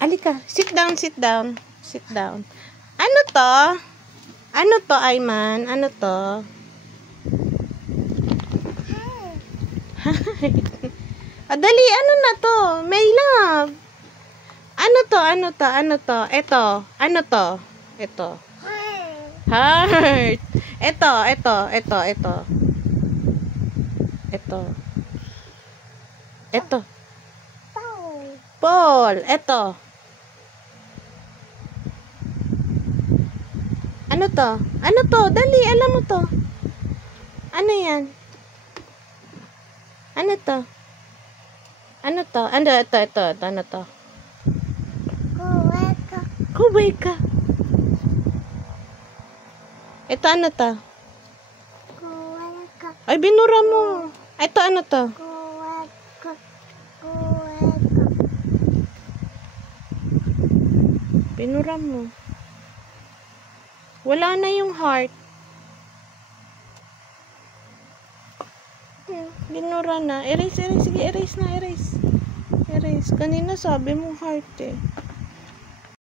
Alika, sit down, sit down. Sit down. Ano to? Ano to, Ayman? Ano to? Dali, ano na to? May love. Ano to? Ano to? Ano to? Ito. Ano to? Ito. Heart. Ito. Ito. Ball. Ito. Ano to? Ano to? Dali, alam mo to. Ano yan? Ano to? Ano to? Ito. Ano to? Kubeka. Ito ano to? Ay, binura mo. Ito ano to? Binura mo. Wala na yung heart. Binura na. Erase. Sige, erase na. Erase. Kanina sabi mo heart eh.